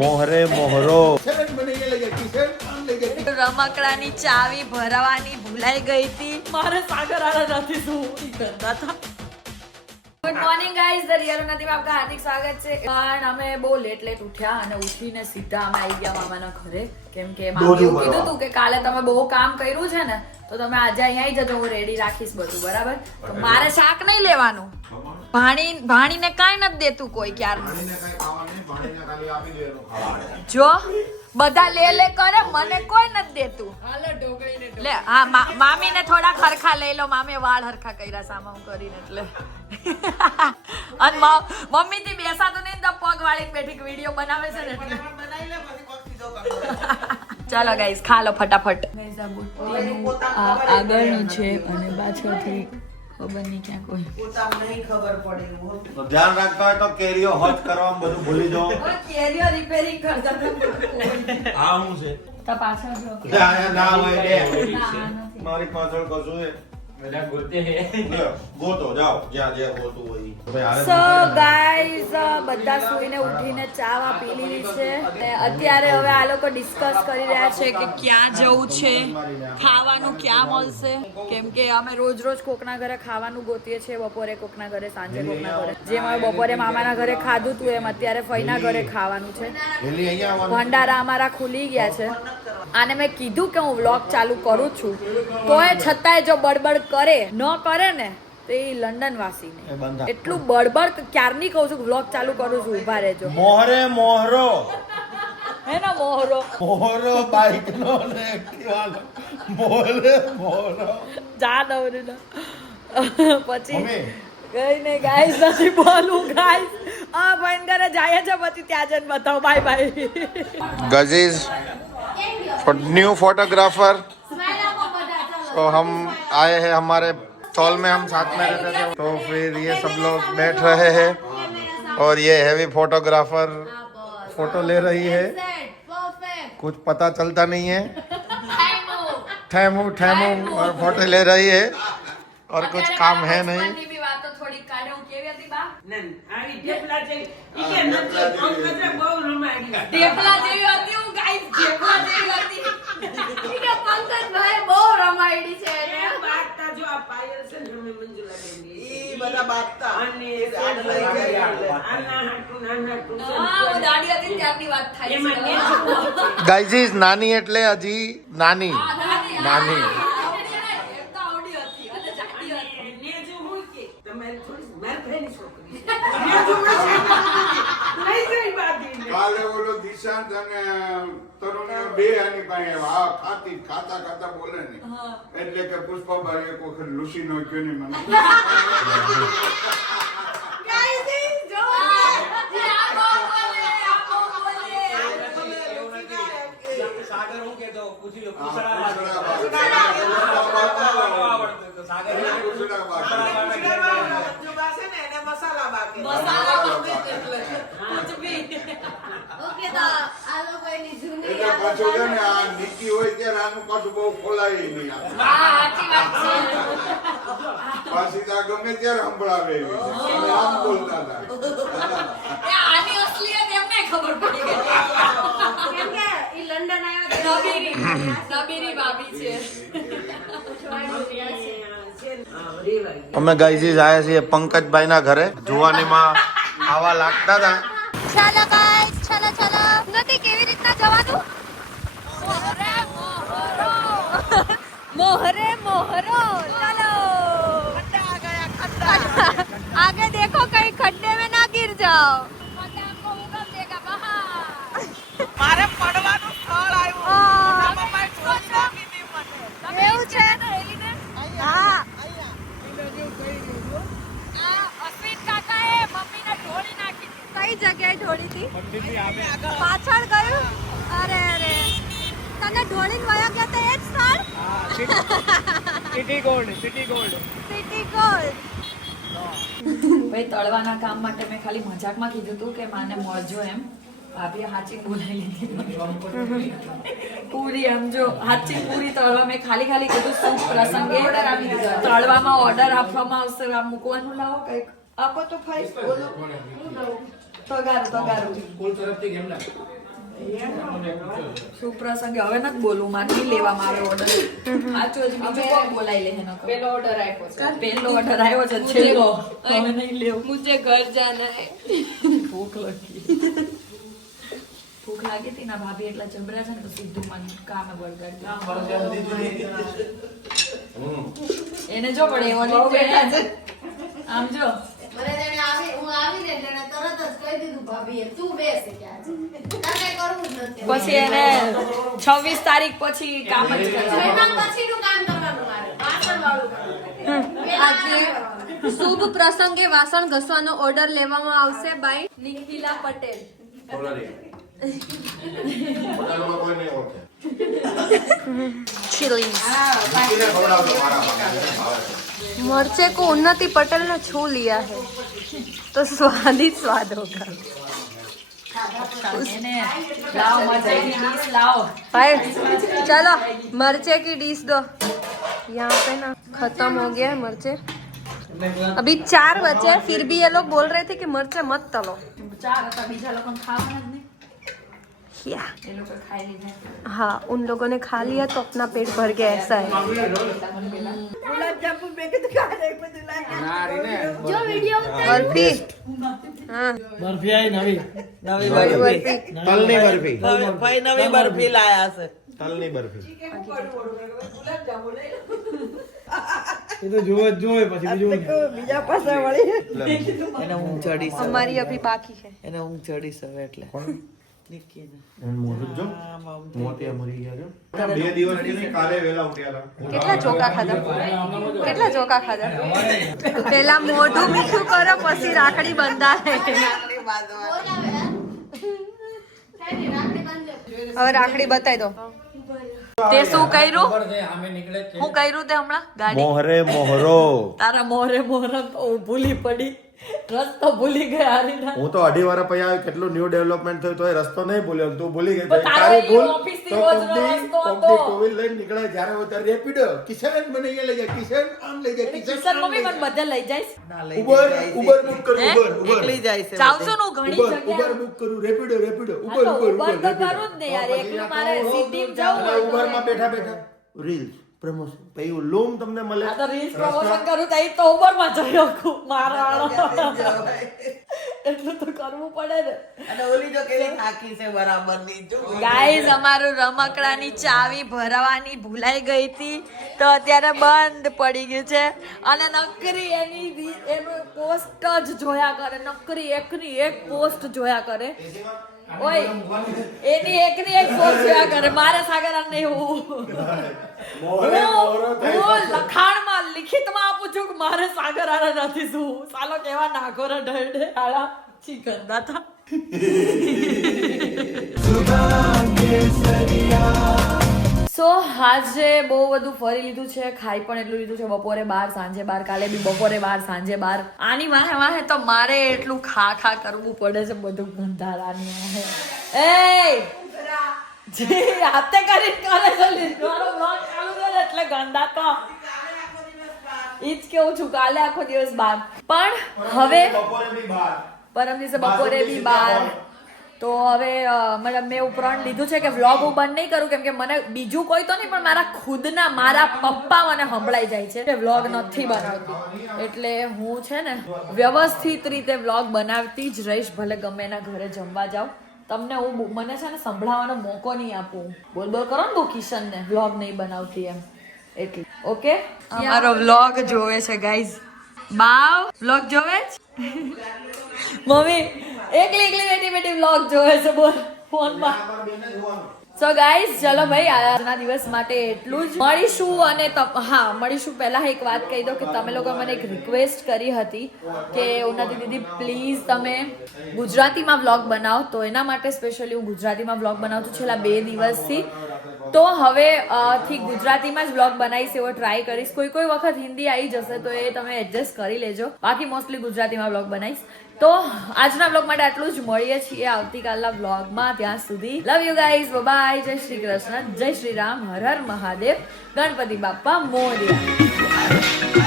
મોહરે મોહરો. રમકડાની ચાવી ભરવાની ભૂલાઈ ગઈ હતી. મારે સાગર આરા નથી શું કરતા હતા good morning guys the real નથી આપકા હાર્દિક સ્વાગત છે. પણ અમે બહુ લેટ લેટ ઉઠ્યા અને ઉઠીને સીધા અમે આવી ગયા મામાના ઘરે. કેમ કે મામે એવું કીધું હતું કે કાલે તમે બહુ કામ કર્યું છે ને તો તમે આજે અહીંયા જજો હું રેડી રાખીશ બધું બરાબર? તો મારે શાક નહીં લેવાનું. ભાણી ભાણીને કાંઈ નથી દેતું કોઈ ક્યારનું. જો બધા લે લે કરે મને કોઈ નથી દેતું. લે હા મામી મામીને થોડા ખરખા લઈ લો મામે વાળ હરખા કર્યા સામા હું કરીને એટલે. અને મમ્મી થી બેસાતું નહીં તો પગ વાળી બેઠી વીડિયો બનાવે છે ને એટલે. ચાલો ગાઈસ ખા લો ફટાફટ આગળનું છે અને પાછળથી ખબર નહીં ક્યાં કોઈ. તો ધ્યાન રાખતા હોય તો કેરીઓ હોટ કરવામાં બધું ભૂલી જાઓ. કેરીઓ રિપેરિંગ કરતા તો હા હું છે. તો પાછળ જો. ના ના હોય બે. મારી પાછળ કશું છે. બધા ગોતે હે. ગોતો જાઓ જ્યાં જ્યાં ગોતું હોય ઈ. ભાઈ હારે સો ગાઈઝ બધા સુઈને ઉઠીને ચા વા પી લીધી છે. અને અત્યારે હવે આ લોકો ડિસ્કસ કરી રહ્યા છે કે ક્યાં જવું છે ખાવાનું ક્યાં મળશે. કેમ કે અમે રોજ રોજ કોકના ઘરે ખાવાનું ગોતીએ છીએ બપોરે કોકના ઘરે સાંજે કોકના ઘરે. જેમ અમે બપોરે મામાના ઘરે ખાધું તું એમ અત્યારે ફઈના ઘરે ખાવાનું છે. ભંડારા અમારા ખુલી ગયા છે. આને મેં કીધું કે હું વ્લોગ ચાલુ કરું છું. તોય છતાંય જો બડબડ કરે ન કરે ને તો એ લંડન વાસી એ બંધા. એટલું બડબડ ક્યારની કહું છું વ્લોગ ચાલુ કરું છું ઉભા રહેજો મોહરે મોહરો હે ને મોહરો મોહરો બાઈક નો ને એક્ટિવાનો મોહરે મોહરો જા નવરી ને પછી મમ્મી. કઈ નહીં ગાઈસ નથી બોલું ગાઈસ આ ભાઈ ઘરે જાય છે પછી ત્યાં જઈને બતાવો બાય બાય गजीज न्यू फोटोग्राफर तो हम आए हैं हमारे स्टॉल में हम साथ में रहते थे। तो फिर ये सब लोग बैठ रहे हैं और ये हैवी फोटोग्राफर फ़ोटो ले रही है। कुछ पता चलता नहीं है। ठैमू ठैमू और फ़ोटो ले रही है। और कुछ काम है नहीं। વાતો ભાઈની છોકરી નાની એટલે હજી નાની. નાની. કાલે ઓલો દિશાંત અને તરુણીઓ બે આની પાસે આ ખાતી ખાતા ખાતા બોલે ને. એટલે કે પુષ્પાભાઈ એક વખત લૂસી નો કયો ને મને સાગર હું કેતો પૂછી લો પૂછડા પૂછડા આવડતું. સાગર પૂછડા બાકી. મંજુબા છે ને એને મસાલા બાકી મસાલા બાકી એટલે. એટલે પાછું છે ને આ નીકી હોય ત્યારે આનું પાછું બહુ ખોલાય નહીં પાછી તો ગમે ત્યારે સંભળાવે એવી અમે આમ બોલતા હતા. આની અસલિયત એમને ખબર પડી ગઈ. નબીરી. નબીરી ભાભી છે. અમે ગાઈઝીસ આવ્યા છીએ પંકજભાઈના ઘરે. જુવાનીમાં આવા લાગતા હતા. ચાલો ગાઈસ ચાલો ચાલો. નથી કેવી રીતના જવાનું? મોહરે મોહરો ચલો आगे देखो कहीं खड्डे में ना गिर जाओ हमको उगम देगा बाहर મારે પડવાનું સ્થળ આવ્યું આ. મોટા પપ્પાએ ચોરી નાખી હતી મને. એવું છે હા અશ્વિન કાકાએ મમ્મીને ઢોળી નાખી કઈ જગ્યાએ ઢોળી હતી પાછળ ગયું અરે અરે તને ઢોળીને વયા ગયા હતા એ જ સ્થળ city gold city gold city gold ભાઈ તળવાના કામ માટે મેં ખાલી મજાકમાં કીધું હતું કે માને મળજો એમ. ભાભી હાચી બોલાવી લીધી. પૂરી એમ જો હાચી પૂરી તળવા મેં ખાલી ખાલી કીધું શું પ્રસંગે તળવામાં ઓર્ડર આપવામાં આવશે આ મૂકવાનું લાવો કંઈક. આપો તો ફાઈ બોલો. તગારું તગારું તરફથી કેમ લાગે ભૂખ લાગી. ભૂખ હતી ના ભાભી એટલા જબરા છે ને સીધું મન કામે બળગાડ એને જો પડે એવો આમ જો. પછી એને છવ્વીસ તારીખ પછી કામ જ કરવાનું. મહિના પછીનું કામ કરવાનું મારે વાસણ વાળું કરવાનું પેલા આ આજે શુભ પ્રસંગે વાસણ ઘસવાનો ઓર્ડર લેવામાં આવશે બાય નિખિલા પટેલ. चिलीज मर्चे को उन्नति पटेल ने छू लिया है तो स्वाद ही स्वाद होगा એને લાવો મજાની ડીશ લાવો भाई चलो मर्चे की डिश दो यहाँ पे ना खत्म हो गया है मर्चे अभी चार बचे हैं, फिर भी ये लोग बोल रहे थे कि मर्चे मत तलो ચાર હતા બીજા લોકોને ખાવાના જ નહીં या એ લોકો ખાઈ લીધા हाँ उन लोगों ने खा लिया तो अपना पेट भर गया ऐसा है ગુલાબજાંબુ મેં કીધું કાલે બધું લાગ્યા જો વિડિયો बर्फी हाँ બરફી આવી નવી તલની બરફી ભાઈ નવી બરફી લાયા છે તલની બરફી ગુલાબજાંબુ લઈ લો. એ તો જોવે જ જોવે પછી બીજું બીજા પાછા વળી એને હું ચડીશ हमारी अभी बाकी है એને હું ચડીશ હવે એટલે કેટલા ચોખા ખાધા? કેટલા ચોખા ખાધા? પેલા મોઢું મીઠું કરો પછી રાખડી બંધાય. હવે રાખડી બતાવી દો. તે શું કર્યું? હું કર્યું તે હમણાં? ગાડી? મોહરે મોહરો. તારા મોરે મોહરો ભૂલી પડી. રસ્તો ભૂલી ગયા હરીના. હું તો અઢી વાર પછી આવ્યો કેટલું ન્યુ ડેવલપમેન્ટ થયું તો એ રસ્તો નહીં ભૂલ્યો તું ભૂલી ગઈ. તારી ભૂલ તો હતો. કોકદી ટુ-વ્હીલ લઈને નીકળે જ્યારે હું ત્યારે રેપિડો કિશન મને અહીંયા લઈ જાય કિશન આમ લઈ જાય કિશન કિશન મમ્મી લઈ મને બધે લઈ જાય? ઉબર ઉબર બુક કરું ઉબર ઉબર એકલી જાય છે જાઉં છું ઘણી જગ્યા ઉબર બુક કરું Rapido Rapido. Uber Uber Uber Uber તો કરું જ ને યાર એકલું મારે સિટી જવું ઉબરમાં બેઠા બેઠા. Reels promotion. પછી લૂમ તમને મળે? આ તો રીલ્સ પ્રમોશન કરું તો તો ઉબરમાં જઈ શકું મારવાનો એટલું તો કરવું પડે ને. અને ઓલી જો કેલી થાકી છે બરાબરની જો. ગાઈઝ અમારું રમકડાની ચાવી ભરવાની ભૂલાઈ ગઈ હતી. તો અત્યારે બંધ પડી ગયું છે. અને નકરી એની એનું પોસ્ટ જ જોયા કરે. નકરી એકની એક પોસ્ટ જોયા કરે. ઓય એની એકની એક પોસ્ટ સેવા કરે મારે સાગર નહીં હું. મોહરે મોહરો હું લખાણમાં લિખિતમાં આપું છું કે મારે સાગર આરા નથી શું સાલો કેવા નાગોરા ઢળે આળા છી ગંદા થા સો આજે બહુ બધું ફરી લીધું છે ખાઈ પણ એટલું લીધું છે બપોરે બાર સાંજે બાર કાલે બી બપોરે બાર સાંજે બાર. આની વાહે વાહે તો મારે એટલું ખા ખા કરવું પડે છે બધું ગંધારાની વાહે. એ જે હાથે કરી કરે છે લીધવાનો બ્લોગ ચાલુ છે એટલે ગંદા તો. ઈ જ કેવું છું કાલે આખો દિવસ બાર. પણ હવે પરમ દિવસે બપોરે બી બાર. તો હવે મતલબ મેં એવું પ્રણ લીધું છે કે વ્લોગ હું બંધ નહીં કરું કેમ કે મને બીજું કોઈ તો નહીં પણ મારા ખુદના મારા પપ્પા મને સંભળાઈ જાય છે કે વ્લોગ નથી બનાવતી. એટલે હું છે ને વ્યવસ્થિત રીતે વ્લોગ બનાવતી જ રહીશ ભલે ગમે એના ઘરે જમવા જાઉં. તમને હું મને છે ને સંભળાવવાનો મોકો નહીં આપું. બોલ બોલ કરો ને તું કિશનને વ્લોગ નહીં બનાવતી એમ. એટલે ઓકે? અમારો વ્લોગ જોવે છે ગાઈઝ બાવ વ્લોગ જોવે છે? મમ્મી એકલી એકલી બેઠી બેઠી વ્લોગ જોવે છે બોલ ફોનમાં. સો ગાઈઝ ચલો ભાઈ આજના દિવસ માટે એટલું જ. મળીશું અને હા મળીશું. પહેલા એક વાત કહી દો કે તમે લોકો મને એક રિક્વેસ્ટ કરી હતી કે ઉનાથી દીદી પ્લીઝ તમે ગુજરાતીમાં વ્લોગ બનાવો. તો એના માટે સ્પેશિયલી હું ગુજરાતીમાં વ્લોગ બનાવું છું. છેલ્લા બે દિવસથી તો હવે થી ગુજરાતીમાં જ વ્લોગ બનાવીશ એવો ટ્રાય કરીશ. કોઈ કોઈ વખત હિન્દી આવી જશે તો એ તમે એડજસ્ટ કરી લેજો. બાકી મોસ્ટલી ગુજરાતીમાં વ્લોગ બનાવીશ. તો આજના વ્લોગ માટે આટલું જ. મળીએ છીએ આવતીકાલના વ્લોગમાં ત્યાં સુધી લવ યુ ગાઈઝ બાય જય શ્રી કૃષ્ણ. જય શ્રી રામ. હર હર મહાદેવ. ગણપતિ બાપ્પા મોર્યા.